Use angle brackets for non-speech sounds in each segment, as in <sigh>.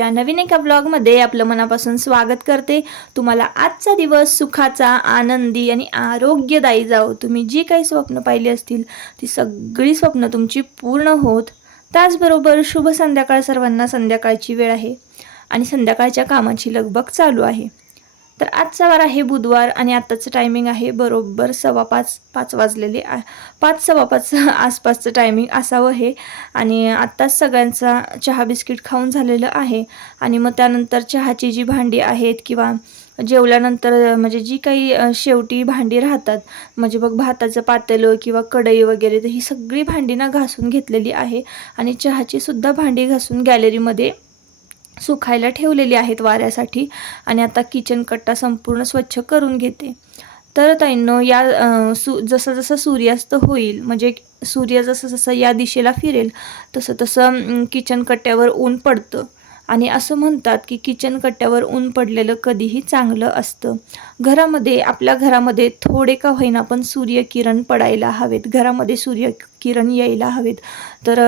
या नवीन एका ब्लॉगमध्ये आपलं मनापासून स्वागत करते. तुम्हाला आजचा दिवस सुखाचा आनंदी आणि आरोग्यदायी जाओ तुम्ही जी काही स्वप्न पाहिली असतील ती सगळी स्वप्न तुमची पूर्ण होत. त्याचबरोबर शुभ संध्याकाळ सर्वांना संध्याकाळची वेळ आहे. आणि संध्याकाळच्या कामाची लगबग चालू आहे. तर आजचा वार आहे बुधवार आणि आत्ताचं टायमिंग आहे बरोबर सव्वा पाच पाच वाजलेले आ- पाच सव्वा पाच <laughs> आसपासचं टायमिंग असावं हे. आणि आत्ताच सगळ्यांचा चहा बिस्किट खाऊन झालेलं आहे. आणि मग त्यानंतर चहाची जी भांडी आहेत किंवा जेवल्यानंतर म्हणजे जी काही शेवटी भांडी राहतात म्हणजे बघ भाताचं पातेलं किंवा कढई वगैरे तर ही सगळी भांडी ना घासून घेतलेली आहे. आणि चहाची सुद्धा भांडी घासून गॅलरीमध्ये सुखायला ठेवलेली आहेत वाऱ्यासाठी आणि आता किचन कट्टा संपूर्ण स्वच्छ करून घेते. तर ताईंनो या सु जसं जसं सूर्यास्त होईल म्हणजे सूर्य जसं जसं या दिशेला फिरेल तसं तसं किचन कट्ट्यावर ऊन पडतं. आणि असं म्हणतात की किचन कट्ट्यावर ऊन पडलेलं कधीही चांगलं असतं. घरामध्ये आपल्या घरामध्ये थोडे का होईना पण सूर्यकिरण पडायला हवेत. घरामध्ये सूर्य किरण यायला हवेत. तर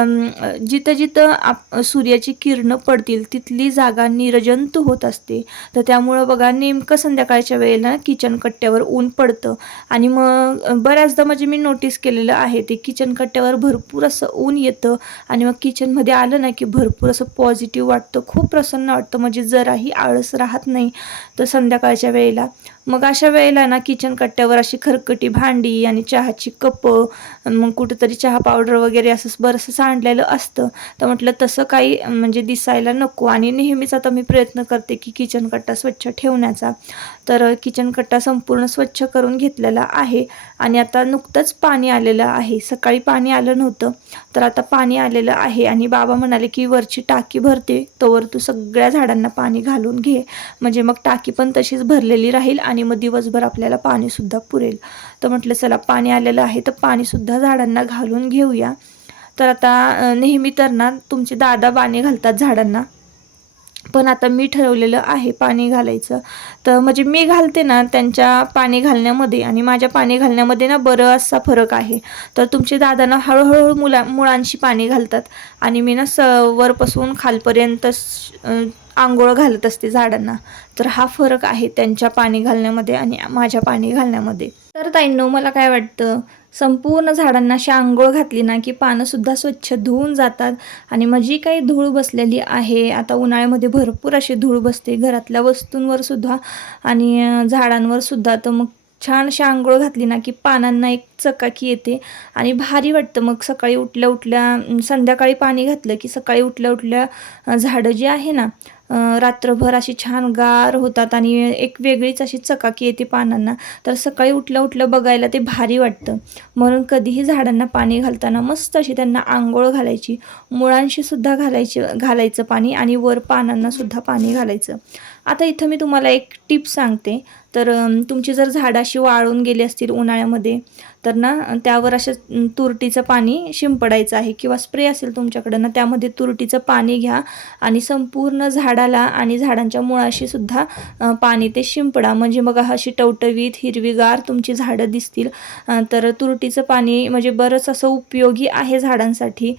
जिथं जिथं आप सूर्याची किरणं पडतील तिथली जागा निरजंत होत असते. तर त्यामुळं बघा नेमकं संध्याकाळच्या वेळेला किचन कट्ट्यावर ऊन पडतं. आणि मग बऱ्याचदा म्हणजे मी नोटीस केलेलं आहे ते किचन कट्ट्यावर भरपूर असं ऊन येतं. आणि मग किचनमध्ये आलं ना की भरपूर असं पॉझिटिव्ह वाटतं. खूप प्रसन्न वाटतं. म्हणजे जराही आळस राहत नाही. तर संध्याकाळच्या वेळेला मग अशा वेळेला ना किचन कट्ट्यावर अशी खरकटी भांडी आणि चहाची कपं मग कुठंतरी चहा पावडर वगैरे असं बरंसं सांडलेलं असतं. तर म्हटलं तसं काही म्हणजे दिसायला नको. आणि नेहमीच आता मी प्रयत्न करते की किचन कट्टा स्वच्छ ठेवण्याचा. तर किचन कट्टा संपूर्ण स्वच्छ करून घेतलेला आहे. आणि आता नुकतंच पाणी आलेलं आहे. सकाळी पाणी आलं नव्हतं तर आता पाणी आलेलं आहे. आणि बाबा म्हणाले की वरची टाकी भरते तोवर तू सगळ्या झाडांना पाणी घालून घे. म्हणजे मग टाकी पण तशीच भरलेली राहील आणि मग दिवसभर आपल्याला पाणीसुद्धा पुरेल. तर म्हटलं चला पाणी आलेलं आहे तर पाणीसुद्धा झाडांना घालून घेऊया. तर आता नेहमी तर ना तुमचे दादा पाणी घालतात झाडांना. पण आता मी ठरवलेलं आहे पाणी घालायचं. तर म्हणजे मी घालते ना त्यांच्या पाणी घालण्यामध्ये. आणि माझ्या पाणी घालण्यामध्ये ना बरं असा फरक आहे. तर तुमचे दादा ना हळूहळू मुला मुळांशी पाणी घालतात. आणि मी ना स वरपासून खालपर्यंत आंघोळ घालत असते झाडांना. तर हा फरक आहे त्यांच्या पाणी घालण्यामध्ये आणि माझ्या पाणी घालण्यामध्ये. तर ताईंनो मला काय वाटतं? संपूर्ण झाडांना अशी आंघोळ घातली ना की पानंसुद्धा स्वच्छ धुवून जातात आणि मग जी काही धूळ बसलेली आहे आता उन्हाळ्यामध्ये भरपूर अशी धूळ बसते घरातल्या वस्तूंवर सुद्धा आणि झाडांवरसुद्धा झाडांवर सुद्धा. तर मग छान अशी आंघोळ घातली ना की पानांना एक चकाकी येते. आणि भारी वाटतं मग सकाळी उठल्या उठल्या संध्याकाळी पाणी घातलं की सकाळी उठल्या उठल्या झाडं जी आहे ना रात्रभर अशी छान गार होतात आणि एक वेगळीच अशी चकाकी येते पानांना. तर सकाळी उठल्या उठलं बघायला ते भारी वाटतं. म्हणून कधीही झाडांना पाणी घालताना मस्त अशी त्यांना आंघोळ घालायची मुळांशी सुद्धा घालायची घालायचं पाणी आणि वर पानांनासुद्धा पाणी घालायचं. आता इथं मी तुम्हाला एक टिप सांगते. तर तुमची जर झाडं अशी वाळून गेली असतील उन्हाळ्यामध्ये तर ना त्यावर असं तुरटीचं पाणी शिंपडायचं आहे किंवा स्प्रे असेल तुमच्याकडं ना त्यामध्ये तुरटीचं पाणी घ्या आणि संपूर्ण झाडाला आणि झाडांच्या मुळाशी सुद्धा पाणी ते शिंपडा. म्हणजे मग अशी टवटवीत हिरवीगार तुमची झाडं दिसतील. तर तुरटीचं पाणी म्हणजे बरंच असं उपयोगी आहे झाडांसाठी.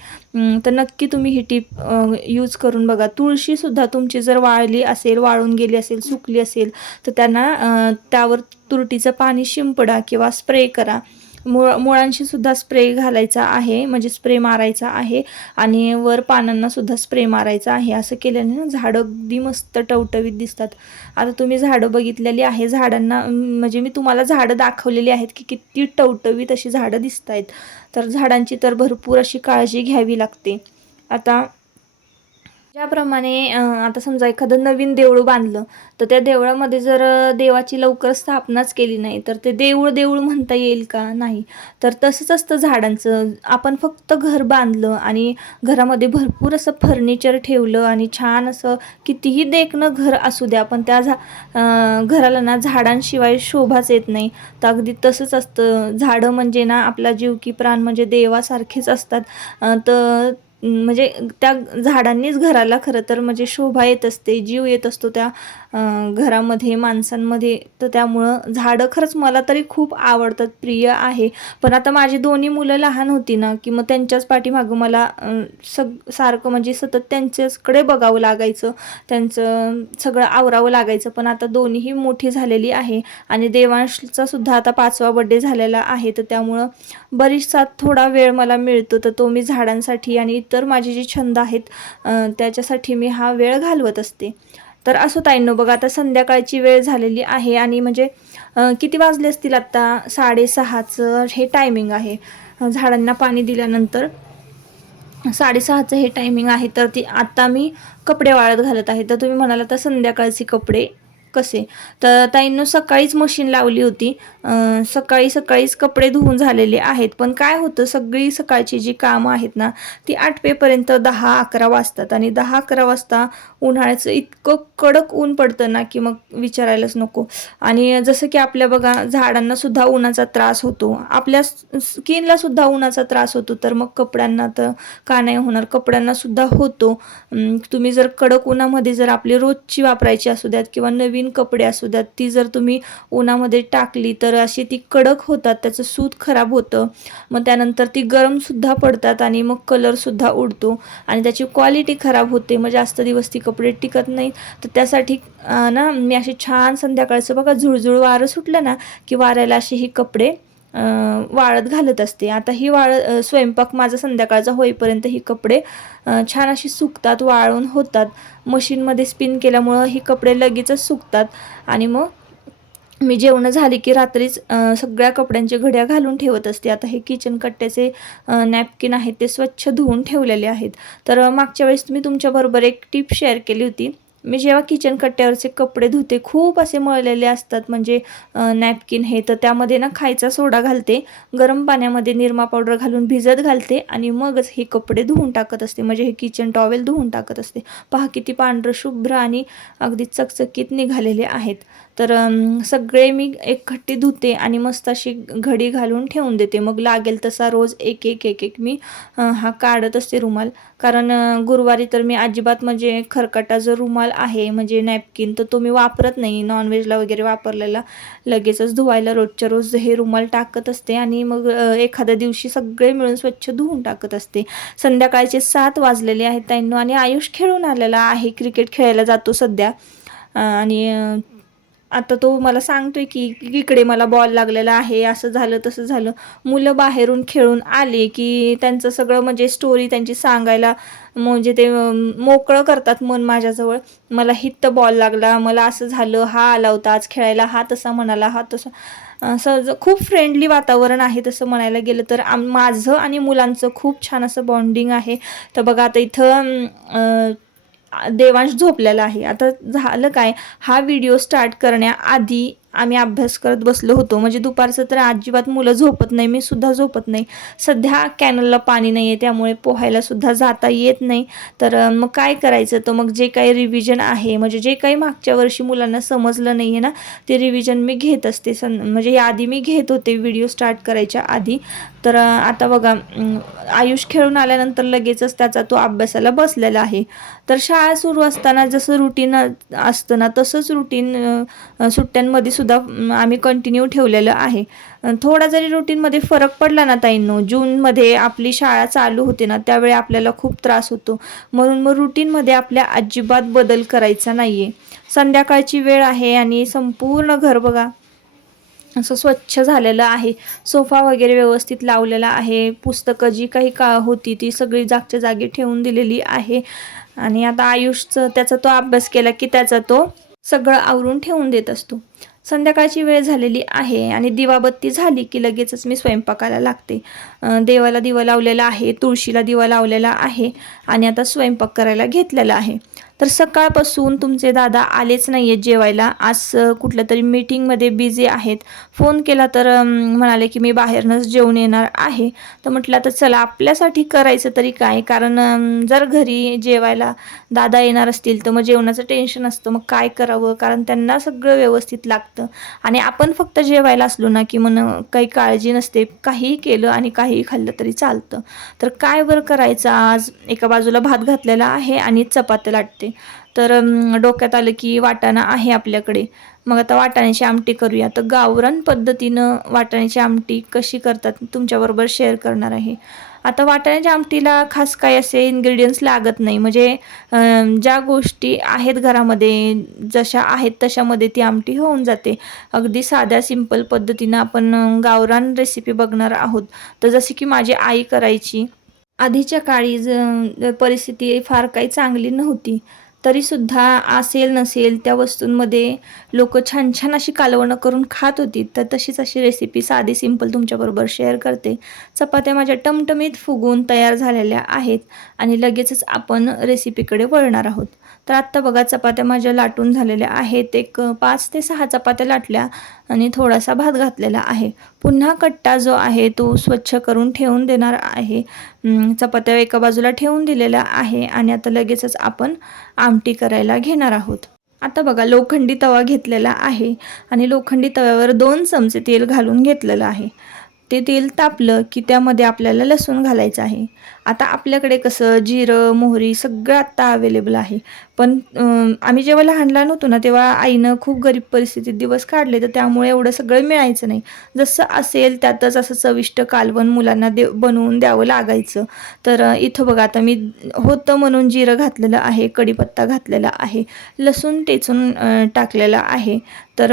तर नक्की तुम्ही ही टीप यूज करून बघा. तुळशीसुद्धा तुमची जर वाळली असेल वाळून गेली असेल सुकली असेल तर त्यांना त्यावर तुरटीचं पाणी शिंपडा किंवा स्प्रे करा. मुळ मुळांशी सुद्धा स्प्रे घालायचा आहे म्हणजे स्प्रे मारायचा आहे आणि वर पानांना सुद्धा स्प्रे मारायचा आहे. असं केल्याने ना झाडं अगदी मस्त टवटवीत दिसतात. आता तुम्ही झाडं बघितलेली आहे झाडांना म्हणजे मी तुम्हाला झाडं दाखवलेली आहेत की किती टवटवीत अशी झाडं दिसत आहेत तर झाडांची तर भरपूर अशी काळजी घ्यावी लागते. आता ज्याप्रमाणे आता समजा एखादं नवीन देऊळ बांधलं तर त्या देवळामध्ये जर देवाची लवकर स्थापनाच केली नाही तर ते देऊळ देऊळ म्हणता येईल का? नाही. तर तसंच असतं झाडांचं. आपण फक्त घर बांधलं आणि घरामध्ये भरपूर असं फर्निचर ठेवलं आणि छान असं कितीही देखणं घर असू द्या पण त्या झा घराला ना झाडांशिवाय शोभाच येत नाही. तर अगदी तसंच असतं. झाडं म्हणजे ना आपला जीव की प्राण म्हणजे देवासारखेच असतात. तर म्हणजे त्या झाडांनीच घराला खरं तर म्हणजे शोभा येत असते जीव येत असतो त्या घरामध्ये माणसांमध्ये तर त्यामुळं झाडं खरंच मला तरी खूप आवडतात प्रिय आहे. पण आता माझी दोन्ही मुलं लहान होती ना की मग त्यांच्याच पाठीमागं मला सग सारखं म्हणजे सतत त्यांच्याचकडे बघावं लागायचं त्यांचं सगळं आवरावं लागायचं. पण आता दोन्हीही मोठी झालेली आहे आणि देवांशचा सुद्धा आता पाचवा बड्डे झालेला आहे तर त्यामुळं बरीचसा थोडा वेळ मला मिळतो. तर तो मी झाडांसाठी आणि इतर माझे जे छंद आहेत त्याच्यासाठी मी हा वेळ घालवत असते. तर असो ताईंनो बघा आता संध्याकाळची वेळ झालेली आहे आणि म्हणजे किती वाजले असतील आत्ता साडेसहाचं हे टायमिंग आहे. झाडांना पाणी दिल्यानंतर साडेसहाचं हे टायमिंग आहे. तर ती आत्ता मी कपडे वाळत घालत आहे. तर तुम्ही म्हणाला तर संध्याकाळचे कपडे. कसे? तर ताईंनो सकाळीच मशीन लावली होती. सकाळी सकाळीच कपडे धुवून झालेले आहेत. पण काय होतं सगळी सकाळची जी कामं आहेत ना ती आठवेपर्यंत दहा अकरा वाजतात. आणि दहा अकरा वाजता उन्हाळ्याचं इतकं कडक ऊन पडतं ना की मग विचारायलाच नको. आणि जसं की आपल्या बघा झाडांना सुद्धा उन्हाचा त्रास होतो. आपल्या स्किनला सुद्धा उन्हाचा त्रास होतो. तर मग कपड्यांना तर का नाही होणार? कपड्यांना सुद्धा होतो. तुम्ही जर कडक उन्हामध्ये जर आपली रोजची वापरायची असू द्यात किंवा नवीन कपडे असू द्यात ती जर तुम्ही उन्हामध्ये टाकली तर अशी ती कडक होतात त्याचं सूत खराब होतं. मग त्यानंतर ती गरमसुद्धा पडतात आणि मग कलरसुद्धा उडतो आणि त्याची क्वालिटी खराब होते. मग जास्त दिवस ती कपडे टिकत नाही तर त्यासाठी ना मी असे छान संध्याकाळचं बघा झुळझुळ वारं सुटलं ना की वाऱ्याला असे हे कपडे वाळत घालत असते. आता ही वाळ स्वयंपाक माझा संध्याकाळचा होईपर्यंत ही कपडे छान अशी सुकतात वाळून होतात. मशीनमध्ये स्पिन केल्यामुळं ही कपडे लगेचच सुकतात. आणि मग मी जेवणं झाली की रात्रीच सगळ्या कपड्यांच्या घड्या घालून ठेवत असते. आता हे किचन कट्ट्याचे नॅपकिन आहेत ते स्वच्छ धुवून ठेवलेले आहेत. तर मागच्या वेळेस मी तुमच्याबरोबर एक टिप शेअर केली होती. मी जेव्हा किचन कट्ट्यावरचे कपडे धुते खूप असे मळलेले असतात. म्हणजे नॅपकिन हे तर त्यामध्ये ना खायचा सोडा घालते गरम पाण्यामध्ये निरमा पावडर घालून भिजत घालते आणि मगच हे कपडे धुवून टाकत असते. म्हणजे हे किचन टॉवेल धुवून टाकत असते. पहा किती पांढरं शुभ्र आणि अगदी चकचकीत निघालेले आहेत. तर सगळे मी एक खट्टी धुते आणि मस्त अशी घडी घालून ठेवून देते. मग लागेल तसा रोज एक एक एक एक मी हा काढत असते रुमाल. कारण गुरुवारी तर मी अजिबात म्हणजे खरकटा जो रुमाल आहे म्हणजे नॅपकिन तर तो मी वापरत नाही. नॉनव्हेजला वगैरे वापरलेला लगेचच धुवायला रोजच्या रोज हे रुमाल टाकत असते आणि मग एखाद्या दिवशी सगळे मिळून स्वच्छ धुवून टाकत असते. संध्याकाळचे सात वाजलेले आहेत त्यांना आणि आयुष खेळून आलेला आहे. क्रिकेट खेळायला जातो सध्या. आणि आता तो मला सांगतोय की इकडे मला बॉल लागलेला आहे असं झालं तसं झालं. मुलं बाहेरून खेळून आले की त्यांचं सगळं म्हणजे स्टोरी त्यांची सांगायला म्हणजे ते मोकळं करतात मन माझ्याजवळ. मला हित्त बॉल लागला मला असं झालं हा आला होता आज खेळायला हा तसा म्हणाला हा तसा. असं खूप फ्रेंडली वातावरण आहे तसं म्हणायला गेलं तर. आम माझं आणि मुलांचं खूप छान असं बॉन्डिंग आहे. तर बघा आता इथं देवांश झोपलेला आहे. आता झालं काय? हा व्हिडिओ स्टार्ट करण्याआधी आम्ही अभ्यास करत बसलो होतो. म्हणजे दुपारचं तर अजिबात मुलं झोपत नाही मी सुद्धा झोपत नाही. सध्या कॅनलला पाणी नाही आहे त्यामुळे पोहायला सुद्धा जाता येत नाही. तर मग काय करायचं? तर मग जे काही रिव्हिजन आहे म्हणजे जे काही मागच्या वर्षी मुलांना समजलं नाही आहे ना ते रिव्हिजन मी घेत असते. सं म्हणजे याआधी मी घेत होते व्हिडिओ स्टार्ट करायच्या आधी. तर आता बघा आयुष खेळून आल्यानंतर लगेचच त्याचा तो अभ्यासाला बसलेला आहे. तर शाळा सुरू असताना जसं रुटीन असतं ना तसंच रुटीन सुट्ट्यांमध्ये सुद्धा आम्ही कंटिन्यू ठेवलेलं आहे. थोडा जरी रुटीनमध्ये फरक पडला ना ताईंनो जूनमध्ये आपली शाळा चालू होते ना त्यावेळी आपल्याला खूप त्रास होतो. म्हणून मग रुटीनमध्ये आपल्या अजिबात बदल करायचा नाही आहे संध्याकाळची वेळ आहे आणि संपूर्ण घर बघा असं स्वच्छ झालेलं आहे. सोफा वगैरे व्यवस्थित लावलेला आहे. पुस्तकं जी काही का होती ती सगळी जागच्या जागी ठेवून दिलेली आहे. आणि आता आयुषचं त्याचा तो अभ्यास केला की त्याचा तो सगळं आवरून ठेवून देत असतो. संध्याकाळची वेळ झालेली आहे आणि दिवाबत्ती झाली की लगेचच मी स्वयंपाकाला लागते. देवाला दिवा लावलेला आहे तुळशीला दिवा लावलेला आहे आणि आता स्वयंपाक करायला घेतलेला आहे. तर सकाळपासून तुमचे दादा आलेच नाही आहेत जेवायला. आज कुठल्या तरी मीटिंगमध्ये बिझी आहेत. फोन केला तर म्हणाले की मी बाहेरनंच जेवून येणार आहे. तर म्हटलं तर चला आपल्यासाठी करायचं तरी काय? कारण जर घरी जेवायला दादा येणार असतील तर मग जेवणाचं टेन्शन असतं. मग काय करावं? कारण त्यांना सगळं व्यवस्थित लागतं. आणि आपण फक्त जेवायला असलो ना की मन काही काळजी नसते. काहीही केलं आणि काहीही खाल्लं तरी चालतं. तर काय बरं करायचं? आज एका बाजूला भात घातलेला आहे आणि चपात्या लाटते. तर डोक्यात आलं की वाटाणा आहे आपल्याकडे. मग आता वाटाण्याची आमटी करूया. तर गावरान पद्धतीनं वाटाण्याची आमटी कशी करतात तुमच्याबरोबर शेअर करणार आहे. आता वाटाण्याच्या आमटीला खास काय असे इन्ग्रेडियंट्स लागत नाही. म्हणजे ज्या गोष्टी आहेत घरामध्ये जशा आहेत तशामध्ये ती आमटी होऊन जाते. अगदी साध्या सिंपल पद्धतीनं आपण गावरान रेसिपी बघणार आहोत. तर जशी की माझी आई करायची आधीच्या काळी ज परिस्थिती फार काही चांगली नव्हती. तरीसुद्धा असेल नसेल त्या वस्तूंमध्ये लोक छान छान अशी कालवणं करून खात होती. तर तशीच अशी रेसिपी साधी सिंपल तुमच्याबरोबर शेअर करते. चपात्या माझ्या टमटमीत फुगून तयार झालेल्या आहेत आणि लगेचच आपण रेसिपीकडे वळणार आहोत. तर आत्ता बघा चपात्या माझ्या लाटून झालेल्या आहेत. एक पाच ते सहा चपात्या लाटल्या आणि थोडासा भात घातलेला आहे. पुन्हा कट्टा जो आहे तो स्वच्छ करून ठेवून देणार आहे. चपात्या एका बाजूला ठेवून दिलेल्या आहे आणि आता लगेचच आपण आमटी करायला घेणार आहोत. आता बघा लोखंडी तवा घेतलेला आहे आणि लोखंडी तव्यावर दोन चमचे तेल घालून घेतलेलं आहे. ते तेल तापलं की त्यामध्ये आपल्याला लसूण घालायचं आहे. आता आपल्याकडे कसं जिरं मोहरी सगळं आत्ता अवेलेबल आहे. पण आम्ही जेव्हा लहान लहान होतो ना तेव्हा आईनं खूप गरीब परिस्थितीत दिवस काढले तर त्यामुळे एवढं सगळं मिळायचं नाही. जसं असेल त्यातच असं चविष्ट कालवण मुलांना दे बनवून द्यावं लागायचं. तर इथं बघा आता मी होतं म्हणून जिरं घातलेलं आहे कढीपत्ता घातलेला आहे लसूण टेचून टाकलेला आहे. तर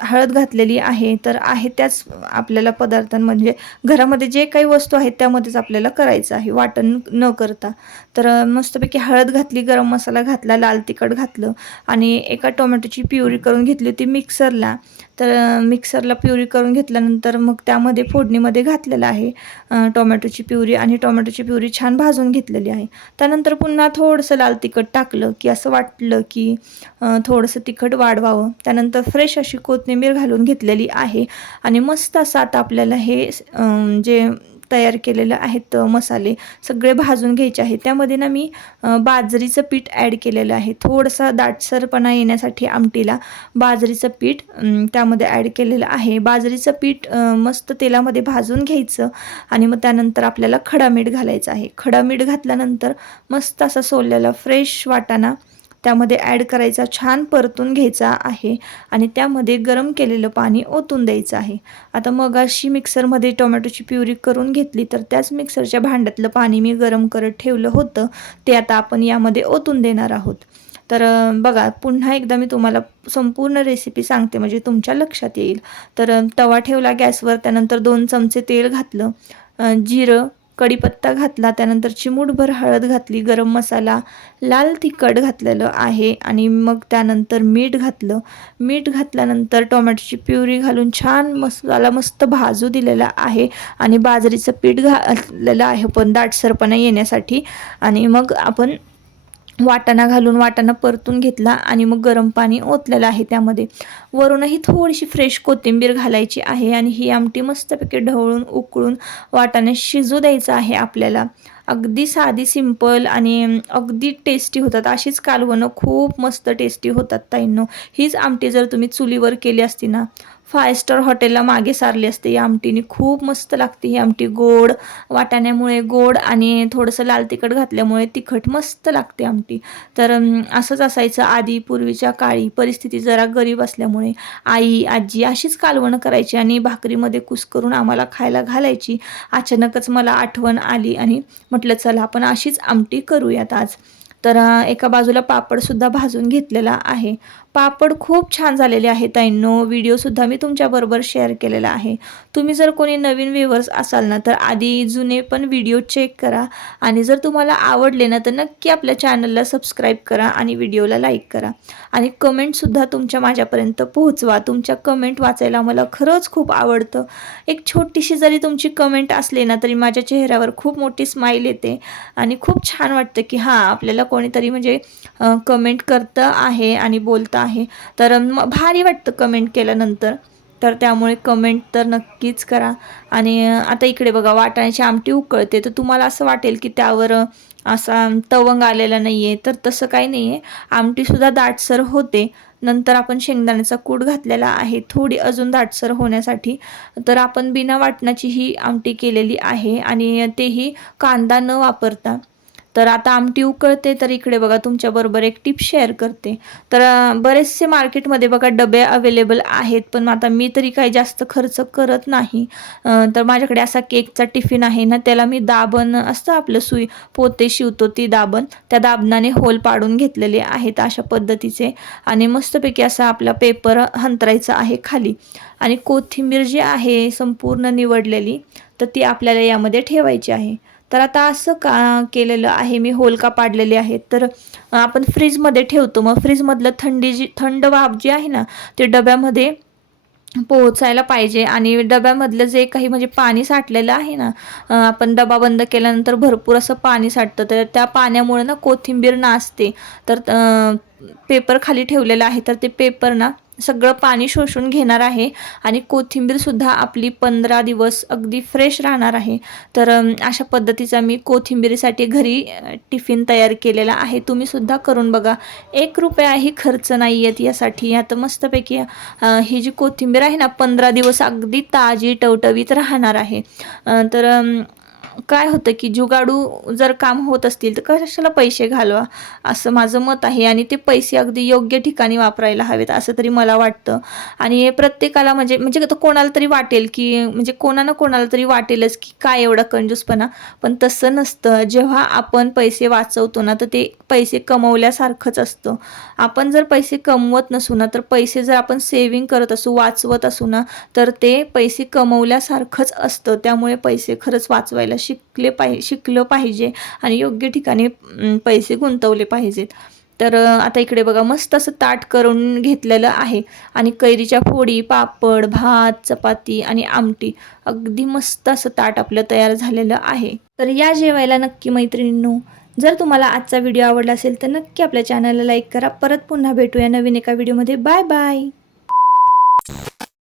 हळद घातलेली आहे तर आहे त्याच आपल्याला पदार्थांमध्ये म्हणजे घरामध्ये जे काही वस्तू आहेत त्यामध्येच आपल्याला करायचं आहे वाटण न करता. तर मस्तपैकी हळद घातली गरम मसाला घातला लाल तिखट घातलं आणि एका टोमॅटोची प्युरी करून घेतली होती मिक्सरला. तर मिक्सरला प्युरी करून घेतल्यानंतर मग त्यामध्ये फोडणीमध्ये घातलेलं आहे टोमॅटोची प्युरी आणि टोमॅटोची प्युरी छान भाजून घेतलेली आहे. त्यानंतर पुन्हा थोडंसं लाल तिखट टाकलं की असं वाटलं की थोडंसं तिखट वाढवावं. त्यानंतर फ्रेश अशी कोथिंबीर घालून घेतलेली आहे. आणि मस्त असं आता आपल्याला हे जे तयार केलेलं आहेत मसाले सगळे भाजून घ्यायचे आहे त्यामध्ये ना मी बाजरीचं पीठ ॲड केलेलं आहे. थोडंसं दाटसरपणा येण्यासाठी आमटीला बाजरीचं पीठ त्यामध्ये ॲड केलेलं आहे. बाजरीचं पीठ मस्त तेलामध्ये भाजून घ्यायचं आणि मग त्यानंतर आपल्याला खडा मीठ घालायचं आहे. खडा मीठ घातल्यानंतर मस्त असा सोललेला फ्रेश वाटाणा त्यामध्ये ॲड करायचा छान परतून घ्यायचा आहे आणि त्यामध्ये गरम केलेलं पाणी ओतून द्यायचं आहे. आता मग अशी मिक्सरमध्ये टोमॅटोची प्युरी करून घेतली तर त्याच मिक्सरच्या भांड्यातलं पाणी मी गरम करत ठेवलं होतं. ते आता आपण यामध्ये ओतून देणार आहोत. तर बघा पुन्हा एकदा मी तुम्हाला संपूर्ण रेसिपी सांगते म्हणजे तुमच्या लक्षात येईल. तर तवा ठेवला गॅसवर त्यानंतर दोन चमचे तेल घातलं जिरं कढीपत्ता घातला त्यानंतर चिमूटभर हळद घातली गरम मसाला लाल तिखट घातलेलं आहे आणि मग त्यानंतर मीठ घातलं. मीठ घातल्यानंतर टोमॅटोची प्युरी घालून छान मसाला मस्त भाजू दिलेला आहे आणि बाजरीचं पीठ घातलेलं आहे पण दाटसरपणा येण्यासाठी. आणि मग आपण वाटाणा घालून वाटाणा परतून घेतला आणि मग गरम पाणी ओतलेलं आहे त्यामध्ये. वरूनही थोडीशी फ्रेश कोथिंबीर घालायची आहे आणि ही आमटी मस्तपैकी ढवळून उकळून वाटाणे शिजू द्यायचं आहे आपल्याला. अगदी साधी सिंपल आणि अगदी टेस्टी होतात. अशीच कालवणं खूप मस्त टेस्टी होतात ताईंनो. हीच आमटी जर तुम्ही चुलीवर केली असती ना फाय स्टार हॉटेलला मागे सारली असते. या आमटीने खूप मस्त लागते ही आमटी. गोड वाटाण्यामुळे गोड आणि थोडंसं लाल तिखट घातल्यामुळे तिखट मस्त लागते आमटी. तर असंच असायचं आधी पूर्वीच्या काळी. परिस्थिती जरा गरीब असल्यामुळे आई आजी अशीच कालवणं करायची आणि भाकरीमध्ये कुस करून आम्हाला खायला घालायची. अचानकच मला आठवण आली आणि म्हटलं चला आपण अशीच आमटी करूयात आज. तर एका बाजूला पापडसुद्धा भाजून घेतलेला आहे. पापड खूप छान झालेले आहेत ताईंनो. व्हिडिओसुद्धा मी तुमच्याबरोबर शेअर केलेला आहे. तुम्ही जर कोणी नवीन व्ह्युअर्स असाल ना तर आधी जुने पण व्हिडिओ चेक करा. आणि जर तुम्हाला आवडले ना तर नक्की आपल्या चॅनलला सबस्क्राईब करा आणि व्हिडिओला लाईक करा. आणि कमेंटसुद्धा तुमच्या माझ्यापर्यंत पोहोचवा. तुमच्या कमेंट वाचायला मला खरंच खूप आवडतं. एक छोटीशी जरी तुमची कमेंट असली ना तरी माझ्या चेहऱ्यावर खूप मोठी स्माईल येते. आणि खूप छान वाटतं की हां आपल्याला कोणीतरी म्हणजे कमेंट करतं आहे आणि बोलतं आहे. तर भारी वाटतं कमेंट केल्यानंतर. तर त्यामुळे कमेंट तर नक्कीच करा. आणि आता इकडे बघा वाटाण्याची आमटी उकळते. तर तुम्हाला असं वाटेल की त्यावर असा तवंग आलेला नाही आहे तर तसं काही नाही आहे आमटीसुद्धा दाटसर होते. नंतर आपण शेंगदाण्याचा कूट घातलेला आहे. थोडी अजून दाटसर होण्यासाठी. तर आपण बिना वाटणाची ही आमटी केलेली आहे. आणि तेही कांदा न वापरता. तर आता आमटी उकळते तर इकडे बघा तुमच्याबरोबर एक टिप शेअर करते. तर बरेचसे मार्केटमध्ये बघा डबे अवेलेबल आहेत पण आता मी तरी काही जास्त खर्च करत नाही. तर माझ्याकडे असा केकचा टिफिन आहे ना त्याला मी दाबण असतं आपलं सुई पोते शिवतो ती दाबण त्या दाबणाने होल पाडून घेतलेले आहेत अशा पद्धतीचे. आणि मस्तपैकी असा आपला पेपर हंतरायचा आहे खाली. आणि कोथिंबीर जी आहे संपूर्ण निवडलेली तर ती आपल्याला यामध्ये ठेवायची आहे. तर आता असं का केलेलं आहे? मी होलका पाडलेली पाडलेले आहेत तर आपण फ्रीजमध्ये ठेवतो. मग फ्रीजमधलं थंडी जी थंड वाफ जी आहे ना ते डब्यामध्ये पोहोचायला पाहिजे. आणि डब्यामधलं जे काही म्हणजे पाणी साठलेलं आहे ना आपण डबा बंद केल्यानंतर भरपूर असं पाणी साठतं. तर त्या पाण्यामुळे ना कोथिंबीर नासते. तर पेपर खाली ठेवलेला आहे. तर ते पेपर ना सगळं पाणी शोषून घेणार आहे आणि कोथिंबीरसुद्धा आपली पंधरा दिवस अगदी फ्रेश राहणार आहे. तर अशा पद्धतीचा मी कोथिंबीरीसाठी घरी टिफिन तयार केलेला आहे. तुम्हीसुद्धा करून बघा. एक रुपयाही खर्च नाही आहेत यासाठी. आता मस्तपैकी ही जी कोथिंबीर आहे ना पंधरा दिवस अगदी ताजी टवटवीत राहणार आहे. तर काय होतं की जुगाडू जर काम होत असतील तर कशाला पैसे घालवा? असं माझं मत आहे आणि ते पैसे अगदी योग्य ठिकाणी वापरायला हवेत असं तरी मला वाटतं. आणि हे प्रत्येकाला म्हणजे म्हणजे तर कोणाला तरी वाटेल की म्हणजे कोणाला कोणाला तरी वाटेलच की काय एवढा कंजूसपणा. पण तसं नसतं. जेव्हा आपण पैसे वाचवतो ना तर ते पैसे कमवल्यासारखंच असतं. आपण जर पैसे कमवत नसू ना तर पैसे जर आपण सेविंग करत असू वाचवत असू ना तर ते पैसे कमवल्यासारखंच असतं. त्यामुळे पैसे खरंच वाचवायला शिकले पाहिजे शिकलं पाहिजे आणि योग्य ठिकाणी पैसे गुंतवले पाहिजेत. तर आता इकडे बघा मस्त असं ताट करून घेतलेलं आहे. आणि कैरीच्या फोडी पापड भात चपाती आणि आमटी अगदी मस्त असं ताट आपलं तयार झालेलं आहे. तर या जेवायला नक्की मैत्रिणींनो जर तुम्हाला आजचा व्हिडिओ आवडला असेल तर नक्की आपल्या चॅनलला लाईक करा. परत पुन्हा भेटूया नवीन एका व्हिडिओमध्ये. Bye bye!